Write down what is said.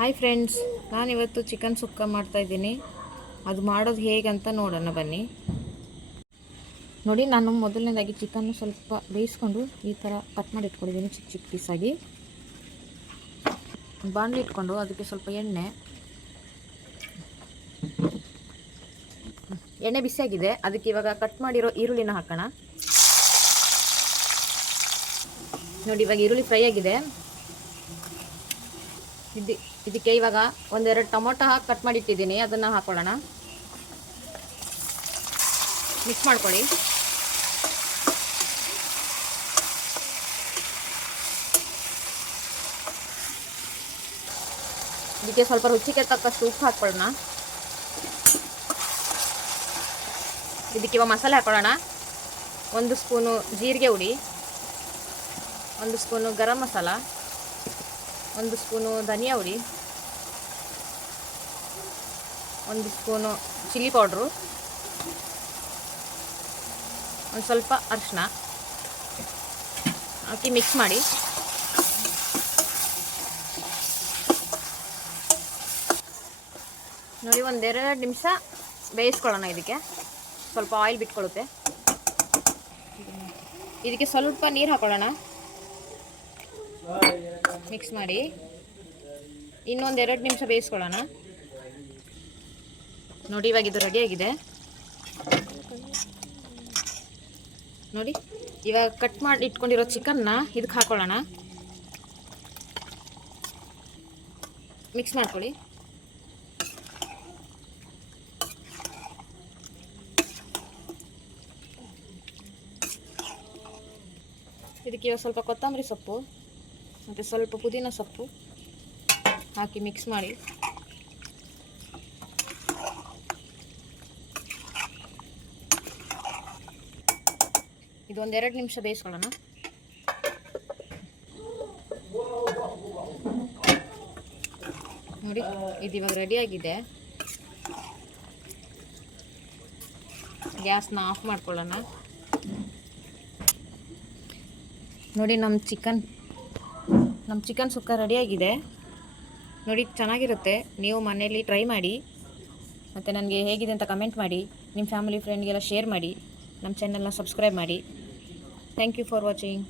Hi friends, ನಾನಿವತ್ತು chicken ಸುಕ್ಕ ಮಾಡ್ತಾಯಿದ್ದೀನಿ. ಅದು ಮಾಡೋದು ಹೇಗಂತ ನೋಡೋಣ ಬನ್ನಿ. ನೋಡಿ, ನಾನು ಮೊದಲನೇದಾಗಿ ಚಿಕನ್ನು ಸ್ವಲ್ಪ ಬೇಯಿಸ್ಕೊಂಡು ಈ ಥರ ಕಟ್ ಮಾಡಿ ಇಟ್ಕೊಂಡಿದ್ದೀನಿ ಚಿಕ್ಕ ಚಿಕ್ಕ ಪೀಸಾಗಿ. ಬಾಣಲಿ ಇಟ್ಕೊಂಡು ಅದಕ್ಕೆ ಸ್ವಲ್ಪ ಎಣ್ಣೆ ಬಿಸಿಯಾಗಿದೆ. ಅದಕ್ಕೆ ಇವಾಗ ಕಟ್ ಮಾಡಿರೋ ಈರುಳ್ಳಿನ ಹಾಕೋಣ. ನೋಡಿ, ಇವಾಗ ಈರುಳ್ಳಿ ಫ್ರೈ ಆಗಿದೆ. ಇದಕ್ಕೆ ಇವಾಗ ಒಂದೆರಡು ಟೊಮೊಟೊ ಹಾಕಿ ಕಟ್ ಮಾಡಿ ಇಟ್ಟಿದ್ದೀನಿ, ಅದನ್ನು ಹಾಕೊಳ್ಳೋಣ. ಮಿಕ್ಸ್ ಮಾಡ್ಕೊಳ್ಳಿ. ಇದಕ್ಕೆ ಸ್ವಲ್ಪ ರುಚಿಗೆ ತಕ್ಕಷ್ಟು ಉಪ್ಪು ಹಾಕ್ಕೊಳ್ಳೋಣ. ಇದಕ್ಕೆ ಇವಾಗ ಮಸಾಲೆ ಹಾಕೊಳ್ಳೋಣ. 1 ಸ್ಪೂನು ಜೀರಿಗೆ ಹುಡಿ, 1 ಸ್ಪೂನು ಗರಂ ಮಸಾಲ, 1 ಸ್ಪೂನು ಧನಿಯಾ ಹುಡಿ, 1 ಸ್ಪೂನು ಚಿಲ್ಲಿ ಪೌಡ್ರು, ಒಂದು ಸ್ವಲ್ಪ ಅರಿಶಿನ ಹಾಕಿ ಮಿಕ್ಸ್ ಮಾಡಿ. ನೋಡಿ, 1-2 ನಿಮಿಷ ಬೇಯಿಸ್ಕೊಳ್ಳೋಣ. ಇದಕ್ಕೆ ಸ್ವಲ್ಪ ಆಯಿಲ್ ಬಿಟ್ಕೊಳ್ಳುತ್ತೆ. ಇದಕ್ಕೆ ಸ್ವಲ್ಪ ನೀರು ಹಾಕೊಳ್ಳೋಣ. ಮಿಕ್ಸ್ ಮಾಡಿ ಇನ್ನೊಂದು-2 ನಿಮಿಷ ಬೇಯಿಸ್ಕೊಳ್ಳೋಣ. ನೋಡಿ, ಇವಾಗ ಇದು ರೆಡಿಯಾಗಿದೆ. ನೋಡಿ, ಇವಾಗ ಕಟ್ ಮಾಡಿ ಇಟ್ಕೊಂಡಿರೋ ಚಿಕನ್ನ ಇದಕ್ಕೆ ಹಾಕೊಳ್ಳೋಣ. ಮಿಕ್ಸ್ ಮಾಡ್ಕೊಳ್ಳಿ. ಇದಕ್ಕೆ ಇವಾಗ ಸ್ವಲ್ಪ ಕೊತ್ತಂಬರಿ ಸೊಪ್ಪು ಮತ್ತು ಸ್ವಲ್ಪ ಪುದೀನ ಸೊಪ್ಪು ಹಾಕಿ ಮಿಕ್ಸ್ ಮಾಡಿ. ಇದು 1-2 ನಿಮಿಷ ಬೇಯಿಸ್ಕೊಳ್ಳೋಣ. ನೋಡಿ, ಇದು ಇವಾಗ ರೆಡಿಯಾಗಿದೆ. ಗ್ಯಾಸ್ನ ಆಫ್ ಮಾಡ್ಕೊಳ್ಳೋಣ. ನೋಡಿ, ನಮ್ಮ ಚಿಕನ್ ಸುಕ್ಕ ರೆಡಿಯಾಗಿದೆ. ನೋಡಿ, ಚೆನ್ನಾಗಿರುತ್ತೆ. ನೀವು ಮನೆಯಲ್ಲಿ ಟ್ರೈ ಮಾಡಿ ಮತ್ತು ನನಗೆ ಹೇಗಿದೆ ಅಂತ ಕಮೆಂಟ್ ಮಾಡಿ. ನಿಮ್ಮ ಫ್ಯಾಮಿಲಿ ಫ್ರೆಂಡ್ಗೆಲ್ಲ ಶೇರ್ ಮಾಡಿ. ನಮ್ಮ ಚಾನಲ್ನ ಸಬ್ಸ್ಕ್ರೈಬ್ ಮಾಡಿ. Thank you for watching.